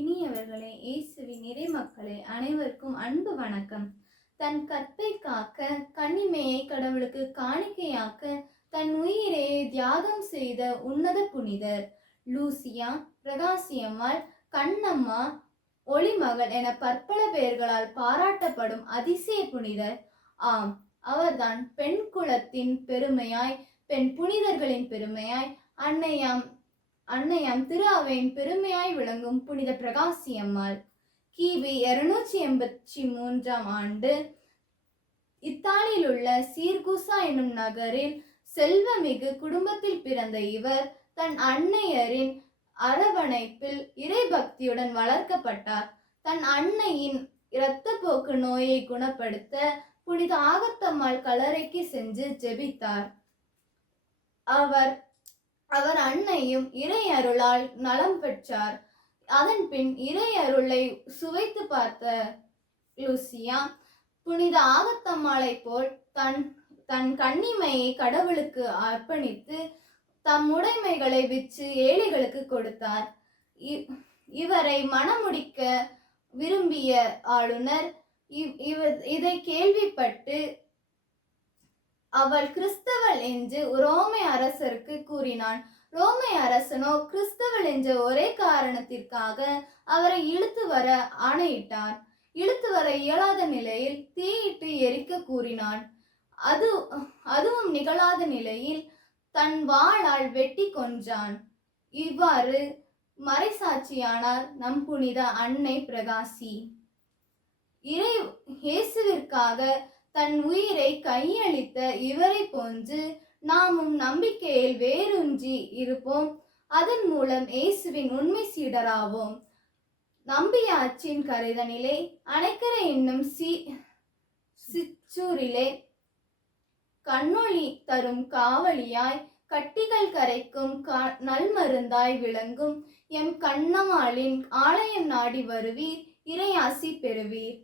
இனியவர்களே, இயேசுவின் இறைமக்களே, அனைவருக்கும் அன்பு வணக்கம். தன் கற்பை காக்க, கன்னிமையை கடவுளுக்கு காணிக்கையாக்க, தன் உயிரை தியாகம் செய்த உன்னத புனிதர் லூசியா, பிரகாசியம்மாள், கண்ணம்மா, ஒளிமகள் என பற்பல பெயர்களால் பாராட்டப்படும் அதிசய புனிதர். ஆம், அவர்தான் பெண் குலத்தின் பெருமையாய், பெண் புனிதர்களின் பெருமையாய், அன்னையாம் திரு அவையின் பெருமையாய் விளங்கும் புனித பிரகாசியம்மாள். கிபி 283 இத்தாலியில் உள்ள சீர்கூசா என்னும் நகரில் செல்வமிகு குடும்பத்தில் பிறந்த இவர் தன் அன்னையரின் அரவணைப்பில் இறைபக்தியுடன் வளர்க்கப்பட்டார். தன் அன்னையின் இரத்தப்போக்கு நோயை குணப்படுத்த புனித ஆகத்தம்மாள் கல்லறைக்கு சென்று ஜெபித்தார். அவர் அன்னையும் இறை அருளால் நலம் பெற்றார். அதன் பின் இறை அருளை சுவைத்து பார்த்த லூசியா, புனித ஆகத்தம்மாளை போல் தன் கன்னிமையை கடவுளுக்கு அர்ப்பணித்து தம் உடைமைகளை விற்று ஏழைகளுக்கு கொடுத்தார். இவரை மணமுடிக்க விரும்பிய ஆளுநர் இதை கேள்விப்பட்டு அவள் கிறிஸ்தவள் என்று ரோமை அரசருக்கு கூறினான். ரோமை அரசனோ கிறிஸ்தவள் என்ற ஒரே காரணத்திற்காக அவரை இழுத்து வர ஆணையிட்டான். இழுத்து வர இயலாத நிலையில் தீயிட்டு எரிக்க கூறினான். அதுவும் நிகழாத நிலையில் தன் வாளால் வெட்டி கொன்றான். இவ்வாறு மறைசாட்சியானார் நம் புனித அன்னை பிரகாசி. இயேசுவிற்காக தன் உயிரை கையளித்த இவரை போன்று நாமும் நம்பிக்கையில் வேரூன்றி இருப்போம். அதன் மூலம் இயேசுவின் உண்மை சீடராவோம். நம்பியாற்றின் கரைதனிலே அணைக்கரை என்னும் சிற்றூரிலே கண்ணொளி தரும் காவலியாய், கட்டிகள் கரைக்கும் நல்மருந்தாய் விளங்கும் எம் கண்ணம்மாளின் ஆலயம் நாடி வருவீர், இறையாசி பெறுவீர்.